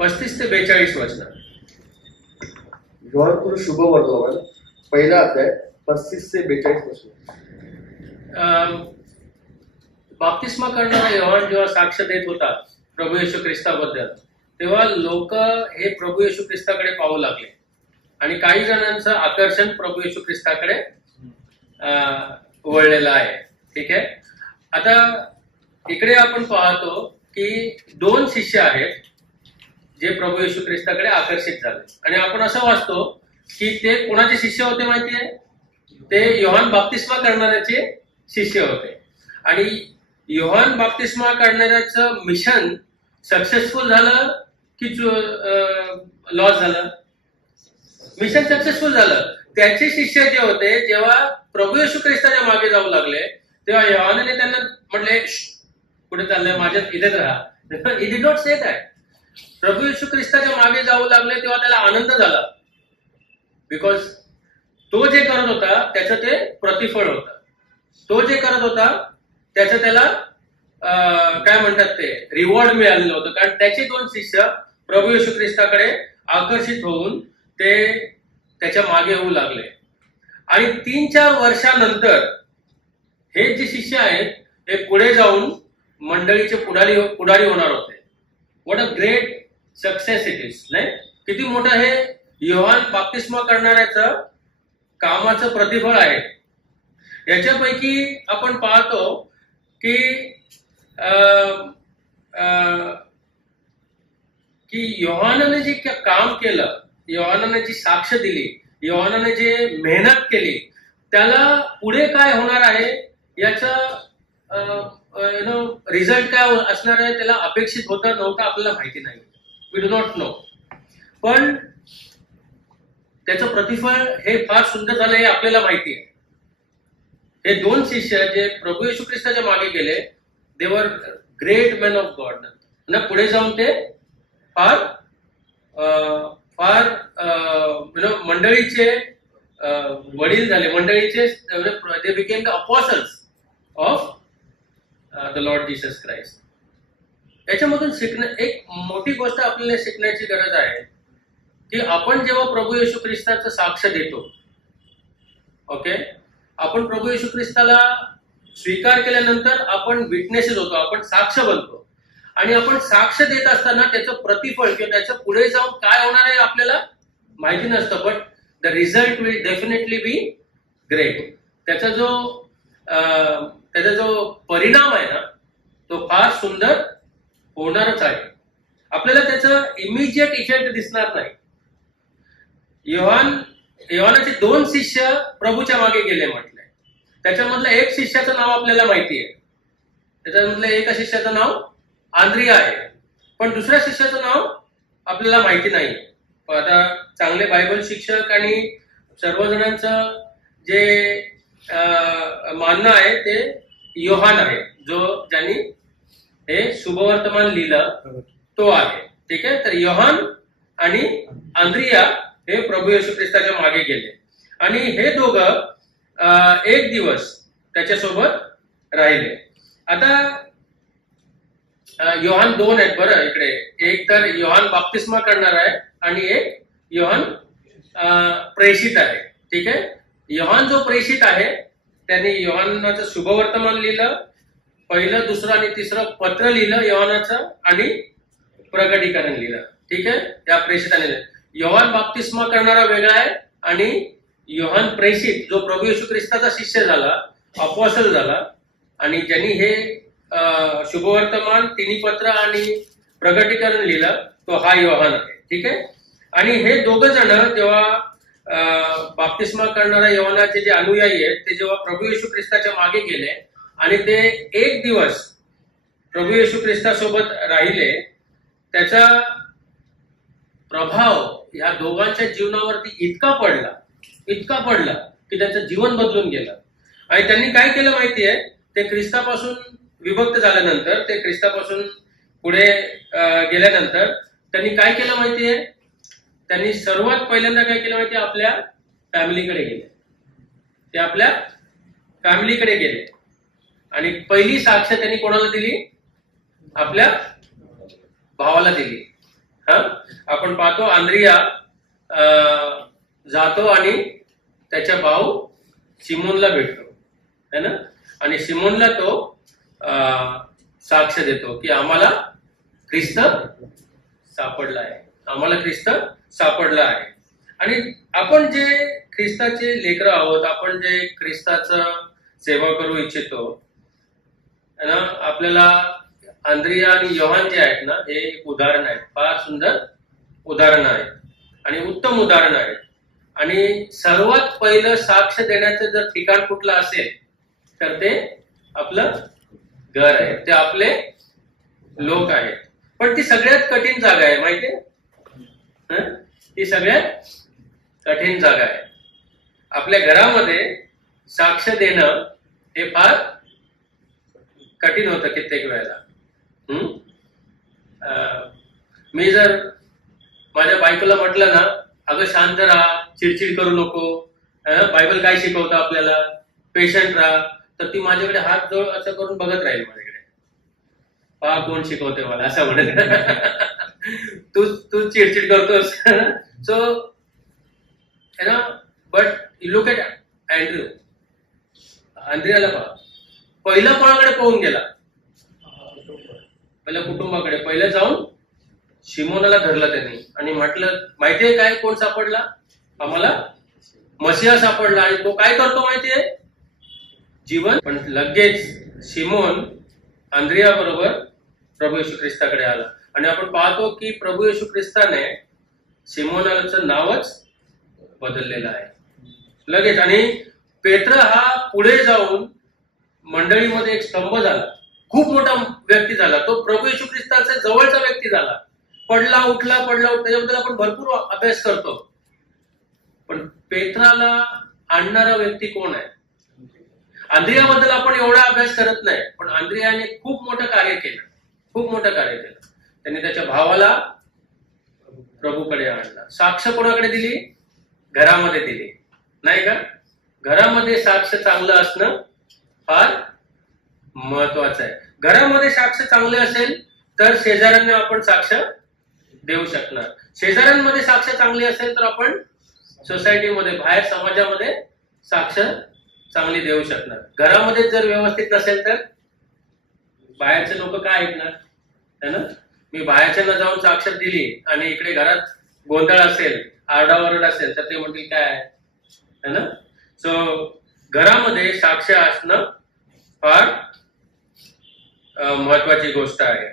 35 ते 42 वचन. योहान शुभ वर्तमान पहिला अध्याय 35 ते 42 वचन. बाप्तिस्मा करणारा योहान जेव्हा साक्ष देत होता प्रभू येशू ख्रिस्ताबद्दल, तेव्हा लोक हे प्रभू येशू ख्रिस्ताकडे पाहू लागले आणि काही जणांचं आकर्षण प्रभू येशू ख्रिस्ताकडे वळलेलं आहे. ठीक आहे. आता इकडे आपण पाहतो की 2 शिष्य आहेत जे प्रभू येशू ख्रिस्ताकडे आकर्षित झाले आणि आपण असं वाचतो की ते कोणाचे शिष्य होते माहितीये? ते योहान बाप्तिस्मा करणाऱ्याचे शिष्य होते. आणि योहान बाप्तिस्मा करणाऱ्याचं मिशन सक्सेसफुल झालं की लॉस झालं? मिशन सक्सेसफुल झालं. त्याचे शिष्य जे होते, जेव्हा प्रभू येशू ख्रिस्ताच्या मागे जाऊ लागले तेव्हा योहानाने त्यांना म्हटले, कुठे चाललंय, माझ्या इथेच राहा. He did not say that. प्रभू येशू ख्रिस्ताच्या मागे जाऊ लागले तेव्हा त्याला आनंद झाला, बिकॉज तो जे करत होता त्याचं ते प्रतिफळ होतं. तो जे करत होता त्याचं त्याला काय म्हणतात ते रिवॉर्ड मिळालेलं होतं, कारण त्याचे 2 शिष्य प्रभू येशू ख्रिस्ताकडे आकर्षित होऊन ते त्याच्या मागे होऊ लागले. आणि 3-4 वर्षानंतर हे जे शिष्य आहेत हे पुढे जाऊन मंडळीचे पुढारी होणार होते. What a great success it is. नाही, किती मोठं हे योहान बाप्तिस्मा करणाऱ्याचं कामाचं प्रतिफळ आहे. याच्यापैकी आपण पाहतो की योहानाने जे काम केलं, योहानाने जी साक्ष दिली, योहानाने जे मेहनत केली, त्याला पुढे काय होणार आहे याचा रिझल्ट काय असणार आहे त्याला अपेक्षित होतं नव्हतं आपल्याला माहिती नाही. We do not know. पण त्याचं प्रतिफळ हे फार सुंदर झालं हे आपल्याला माहिती आहे. हे 2 शिष्य जे प्रभू येशू ख्रिस्ताच्या मागे गेले, दे were great man of God. पुढे जाऊन ते फार फार मंडळीचे वडील झाले, मंडळीचे they became the apostles of the lord Jesus Christ. याच्यामधून एक मोठी गोष्ट आपल्याला शिकण्याची गरज आहे की आपण जेव्हा प्रभू येशू ख्रिस्ताचं साक्ष देतो, ओके, आपण प्रभू येशू ख्रिस्ताला स्वीकार केल्यानंतर आपण विटनेसेस होतो, आपण साक्ष बनतो. आणि आपण साक्ष देत असताना त्याचं प्रतिफळ किंवा त्याचं पुढे जाऊन काय होणार आहे आपल्याला माहिती नसतं, but the result will definitely be great. त्याचा जो परिणाम आहे ना तो फार सुंदर होणारच आहे. आपल्याला त्याचं इमिजिएट इफेक्ट दिसणार नाही. योहानाचे 2 शिष्य प्रभूच्या मागे गेले म्हटलंय. त्याच्यामधल्या एक शिष्याचं नाव आपल्याला माहिती आहे. त्याच्यामधल्या एका शिष्याचं नाव आंद्रिया आहे, पण दुसऱ्या शिष्याचं नाव आपल्याला माहिती नाही. आता चांगले बायबल शिक्षक आणि सर्वजणांचं जे मानणं आहे ते योहान आहे, ज्यांनी हे शुभवर्तमान लिहिलं तो आहे. ठीक आहे. तर योहान आणि आंद्रिया हे प्रभू येशू ख्रिस्ताच्या मागे गेले आणि हे दोघं एक दिवस त्याच्यासोबत राहिले. आता योहान 2 आहेत बरं इकडे. एक तर योहान बाप्तिस्मा करणार आहे आणि एक योहान प्रेषित आहे. ठीक आहे. योहान जो प्रेषित आहे त्यांनी योहानाचं शुभवर्तमान लिहिलं, 1, 2 आणि 3 पत्र लिहिलं योहानाचं आणि प्रकटीकरण लिहिलं. ठीक आहे. या प्रेषिताने योहान बाप्तिस्मा करणारा वेगळा आहे आणि योहान प्रेषित जो प्रभू येशू ख्रिस्ताचा शिष्य झाला, अपॉस्टल झाला आणि ज्यांनी हे शुभवर्तमान, 3 पत्र आणि प्रकटीकरण लिहिलं, तो हा योहान आहे. ठीक आहे. आणि हे 2 जण जेव्हा बाप्तिस्मा करणाऱ्या योहानाचे जे अनुयायी आहेत ते जेव्हा प्रभू येशू ख्रिस्ताच्या मागे गेले आणि ते एक दिवस प्रभू येशू ख्रिस्तासोबत राहिले, त्याचा प्रभाव ह्या दोघांच्या जीवनावरती इतका पडला की त्यांचं जीवन बदलून गेलं. आणि त्यांनी काय केलं माहितीये? ते ख्रिस्तापासून विभक्त झाल्यानंतर, ते ख्रिस्तापासून पुढे गेल्यानंतर त्यांनी काय केलं माहितीये? त्यांनी सर्वात पहिल्यांदा काय केलं माहितीये? आपल्या फॅमिलीकडे गेले. ते आपल्या फॅमिलीकडे गेले आणि पहिली साक्ष त्यांनी कोणाला दिली? आपल्या भावाला दिली. हा, आपण पाहतो आंद्रिया जातो आणि त्याच्या भाऊ सिमोनला भेटतो, है ना, आणि सिमोनला तो साक्ष देतो की आम्हाला ख्रिस्त सापडला आहे, आम्हाला ख्रिस्त सापडला आहे. आणि आपण जे ख्रिस्ताचे लेकरं आहोत, आपण जे ख्रिस्ताचं सेवा करू इच्छितो ना, आपल्याला आंद्रिया आणि योहान जे आहेत ना, हे एक उदाहरण आहे, फार सुंदर उदाहरण आहे आणि उत्तम उदाहरण आहे. आणि सर्वात पहिलं साक्ष देण्याचं जर ठिकाण कुठलं असेल तर ते आपलं घर आहे, ते आपले लोक आहेत. पण ती सगळ्यात कठीण जागा आहे, माहितीये, ती सगळ्यात कठीण जागा आहे. आपल्या घरामध्ये साक्ष देणं हे फार कठीण होतं कित्येक वेळेला. मी जर माझ्या बायकोला म्हटलं ना, अगं शांत राहा, चिडचिड करू नको, बायबल काय शिकवतं आपल्याला, पेशंट राहा, तर ती माझ्याकडे हात जोड असं करून बघत राहील माझ्याकडे, पहा कोण शिकवते मला असं म्हणत. तू चिडचिड करतोस. सो है ना, but you look at Andrew, आंद्रियाला पहा, पहिला कोणाकडे पाहून गेला, पहिल्या कुटुंबाकडे, पहिलं जाऊन शिमोनाला धरलं त्यांनी आणि म्हटलं माहितीये काय, कोण सापडला आम्हाला, मसिहा सापडला. आणि तो काय करतो माहितीये, जीवन. पण लगेच शिमोन आंद्रिया बरोबर प्रभू येशू ख्रिस्ताकडे आला आणि आपण पाहतो की प्रभू येशू ख्रिस्ताने शिमोनाचं नावच बदललेलं आहे लगेच. आणि पेत्र हा पुढे जाऊन मंडळीमध्ये एक स्तंभ झाला, खूप मोठा व्यक्ती झाला, तो प्रभू येशू ख्रिस्ताचा जवळचा व्यक्ती झाला. पडला उठला त्याच्याबद्दल आपण भरपूर अभ्यास करतो. पण पेत्राला आणणारा व्यक्ती कोण आहे? आंद्रियाबद्दल आपण एवढा अभ्यास करत नाही, पण आंद्रियाने खूप मोठं कार्य केलं, खूप मोठं कार्य केलं. त्यांनी त्याच्या भावाला प्रभूकडे आणला. साक्ष कोणाकडे दिली? घरामध्ये दिली, नाही का? घरामध्ये साक्ष चांगलं असणं फार महत्वाचं आहे. घरामध्ये साक्ष चांगले असेल तर शेजाऱ्यांना आपण साक्ष देऊ शकणार. शेजाऱ्यांमध्ये साक्ष चांगली असेल तर आपण सोसायटीमध्ये, बाहेर समाजामध्ये साक्ष चांगली देऊ शकणार. घरामध्ये जर व्यवस्थित नसेल तर बाहेरचे लोक काय ऐकणार, है ना? मी बाहेरच्यांना जाऊन साक्ष दिली आणि इकडे घरात गोंधळ असेल, आरडाओरड असेल तर ते म्हणतील काय आहे, है ना? सो घरामध्ये साक्ष असणं फार महत्वाची गोष्ट आहे.